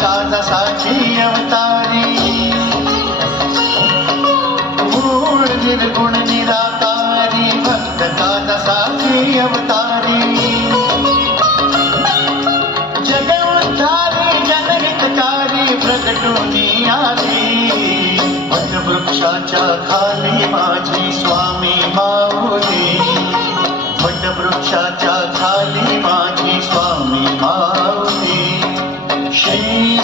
काळजासाची अवतारी, मूळ निर्गुण निराकारी, भक्त काळजासाची अवतारी, जग उद्धारी जनहितकारी प्रगटूनी आली, वटवृक्षाच्या खाली माझी स्वामी माऊली, वटवृक्षाच्या खाली माझी स्वामी माऊली. श्री